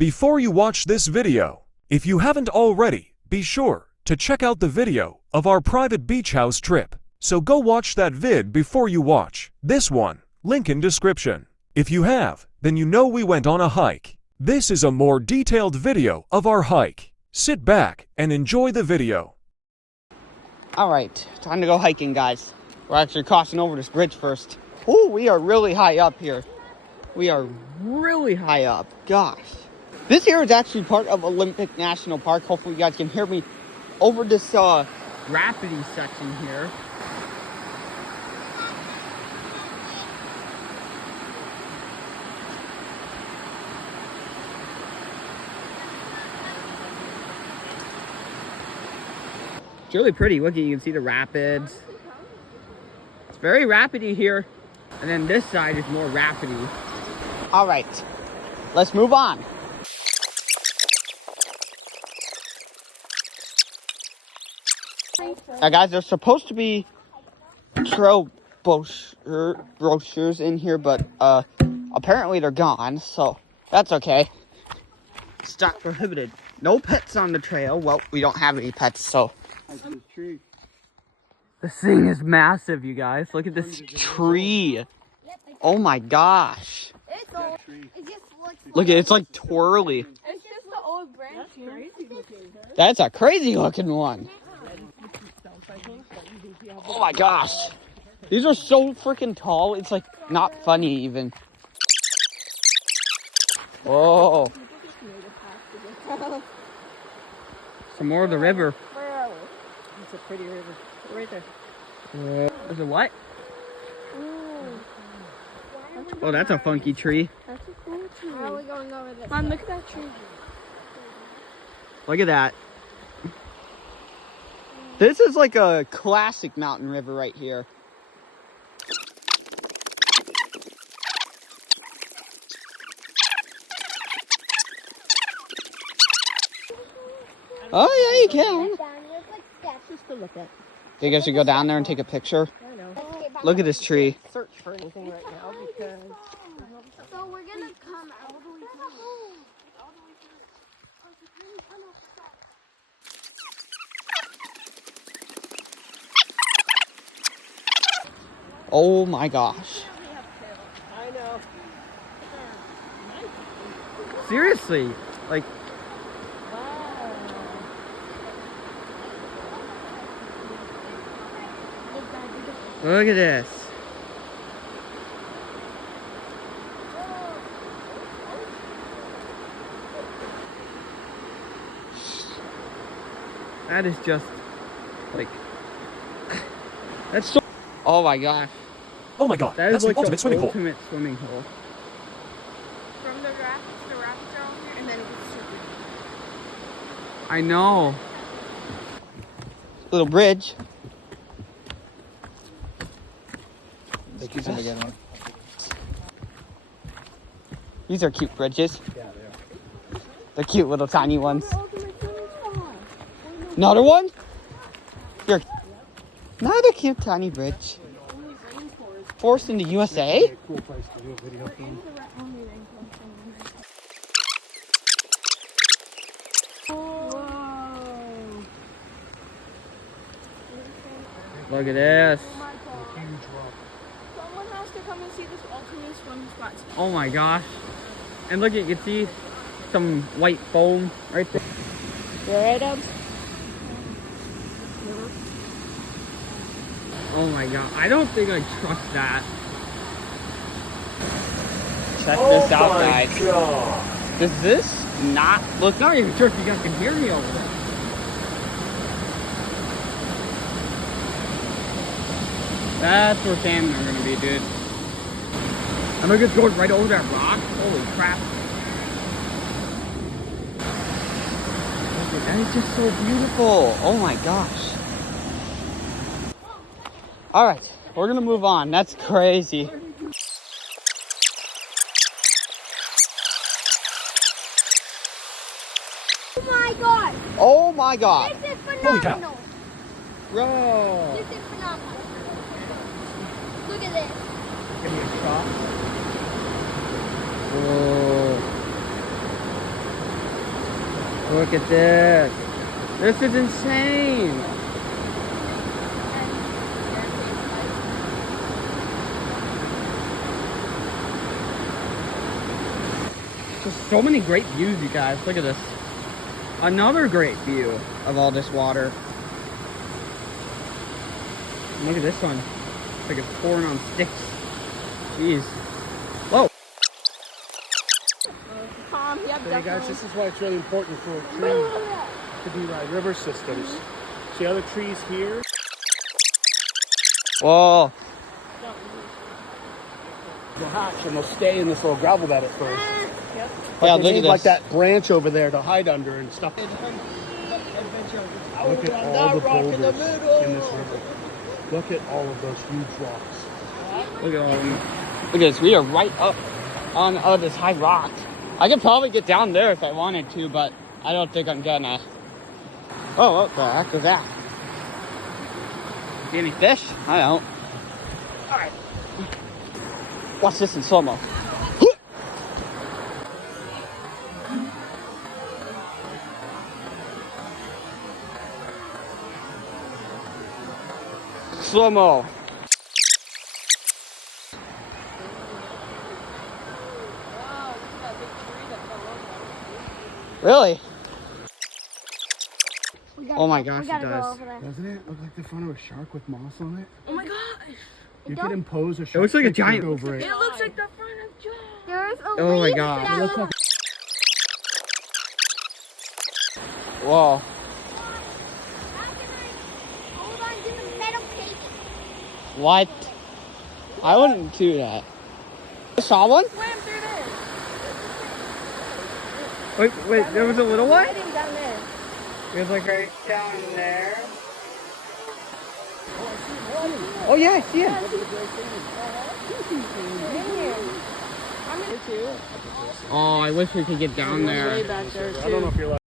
Before you watch this video, if you haven't already, be sure to check out the video of our private beach house trip. So go watch that vid before you watch this one, link in description. If you have, then you know we went on a hike. This is a more detailed video of our hike. Sit back and enjoy the video. Alright, time to go hiking, guys. We're actually crossing over this bridge first. Ooh, we are really high up here. We are really high up. Gosh. This here is actually part of Olympic National Park. Hopefully you guys can hear me over this rapidy section here. It's really pretty. Look, you can see the rapids. It's very rapidy here. And then this side is more rapidy. All right, let's move on. Now, guys, there's supposed to be trail brochures in here, but apparently they're gone, so that's okay. Stock prohibited. No pets on the trail. Well, we don't have any pets, so. This thing is massive, you guys. Look at this tree. Oh my gosh. Look at it, it's like twirly. It's just the old branch here. That's a crazy looking one. Oh my gosh. These are so freaking tall. It's like not funny even. Whoa. Some more of the river. Where are we? It's a pretty river. Right there. There's a what? Oh, that's a funky tree. That's a cool tree. How are we going over this? Mom, look at that tree. Look at that. This is like a classic mountain river right here. Oh, yeah, you can. Just to look at. Think I should go down there and take a picture? I know. Look at this tree. Search for anything right now because. So we're gonna come all the way through. Oh my gosh. I know. Seriously, like. Look at this. That is just like that's so. Oh my gosh. Oh my god, That that's is like the ultimate swimming pool. ultimate swimming hole. From the rapids are on here, and then it gets super. I know. Little bridge. Thank you for the good one. These are cute bridges. Yeah, they are. The cute little tiny ones. Another one? Here. Another cute tiny bridge. Forest in the USA? Cool place to do a video film. Look at this. Someone has to come and see this ultimate swim spot. Oh my gosh. And look, you can see some white foam right there. You're right up. Oh my god. I don't think I trust that. Check this out, guys. Does this not look? Not even sure if you guys can hear me over there. That's where salmon are gonna be, dude. And look, it's going right over that rock. Holy crap. That is just so beautiful. Oh my gosh. All right, we're gonna move on. That's crazy. Oh my god! Oh my god. This is Holy cow. phenomenal! Bro. This is phenomenal. Look at this. Give me a shot. Whoa. Look at this. This is insane. Just so many great views, you guys. Look at this. Another great view of all this water. And look at this one. It's like it's pouring on sticks. Jeez. Whoa. Tom, yep, So you definitely. guys, this is why it's really important for a tree to be like river systems. See other trees here? Whoa. They'll hatch and they'll stay in this little gravel bed at first. Yeah, They look at need this. like that branch over there to hide under and stuff. Look at all the boulders in this river. Look at all of those huge rocks. Look at all of them. Look at this. We are right up on this high rock. I could probably get down there if I wanted to, but I don't think I'm gonna. Oh, what the heck is that? See any fish? I don't. Alright. Watch this in slow-mo. Slow-mo. Really? Oh my gosh, it does. Doesn't it look like the front of a shark with moss on it? Oh my gosh. You could impose a shark. It looks like a picture giant- over it. It looks like the front of John. There's a Oh my leaf God. that It looks like Whoa. Hold on to the metal cake. What? I wouldn't do that. I saw one? Swim through this. Wait, there was a little one? Hiding down there. It was like right down there. Oh yeah, I see it. Oh, I wish we could get down there. Way back there I don't know if you're like